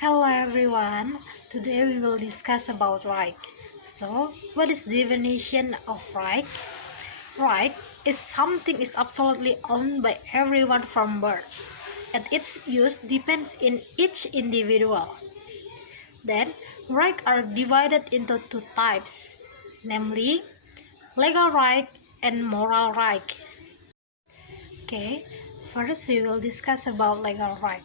Hello everyone. Today we will discuss about right. So, what is the definition of right? Right is something is absolutely owned by everyone from birth, and its use depends in each individual. Then, rights are divided into two types, namely legal right and moral right. Okay, first we will discuss about legal right.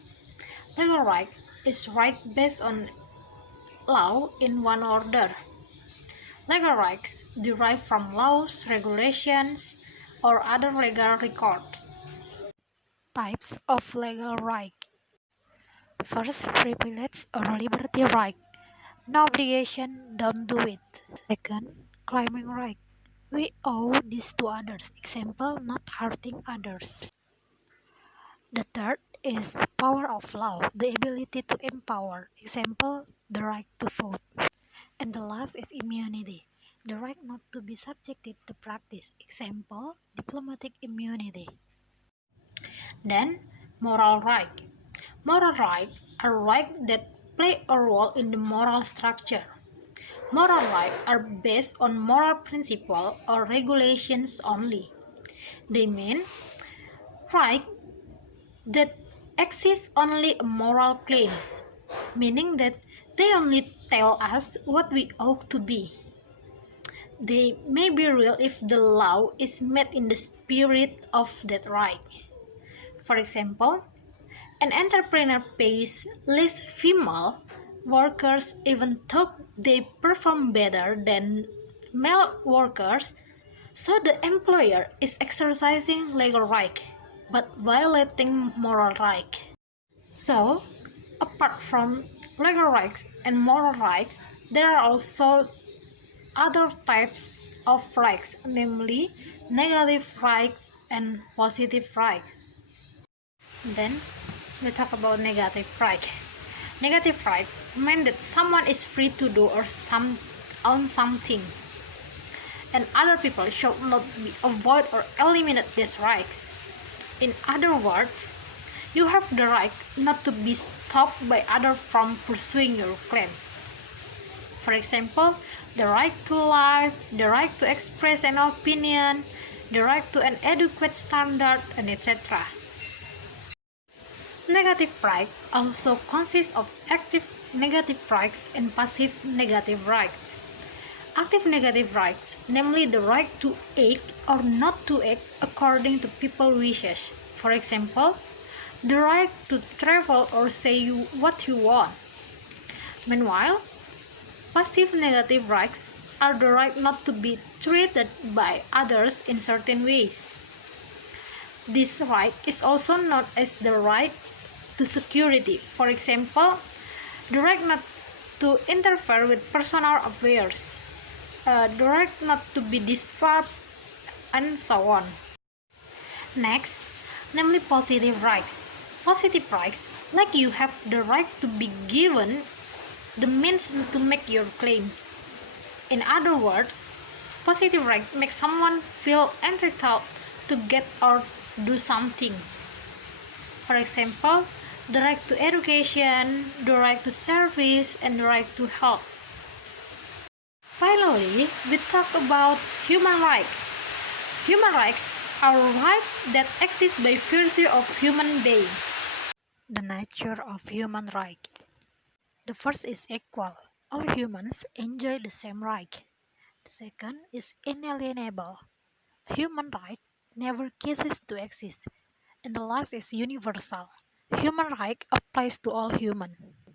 Legal right is right based on law in one order. Legal rights derive from laws, regulations, or other legal records. Types of legal right. First, privilege or liberty right. No obligation, don't do it. Second, claiming right. We owe this to others. Example, not hurting others. The third is power of law, the ability to empower. Example, the right to vote. And the last is immunity, the right not to be subjected to practice. Example, diplomatic immunity. Then, moral right. Moral right are rights that play a role in the moral structure. Moral rights are based on moral principle or regulations only. They mean right that exist only moral claims, meaning that they only tell us what we ought to be. They may be real if the law is made in the spirit of that right. For example, an entrepreneur pays less female workers even though they perform better than male workers, so the employer is exercising legal right but violating moral right. So, apart from legal rights and moral rights, there are also other types of rights, namely negative rights and positive rights. Then we talk about negative right. Negative right means that someone is free to do or own something, and other people should not be avoid or eliminate these rights. In other words, you have the right not to be stopped by others from pursuing your claim. For example, the right to life, the right to express an opinion, the right to an adequate standard, and etc. Negative right also consists of active negative rights and passive negative rights. Active negative rights, namely the right to act or not to act according to people's wishes. For example, the right to travel or say what you want. Meanwhile, passive negative rights are the right not to be treated by others in certain ways. This right is also known as the right to security. For example, the right not to interfere with personal affairs, the right not to be disturbed, and so on. Next, namely positive rights. Positive rights, like you have the right to be given the means to make your claims. In other words, positive right makes someone feel entitled to get or do something. For example, the right to education, the right to service, and the right to health. Finally, we talk about human rights. Human rights are rights that exist by virtue of human being. The nature of human right. The first is equal. All humans enjoy the same right. The second is inalienable. Human right never ceases to exist. And the last is universal. Human right applies to all humans.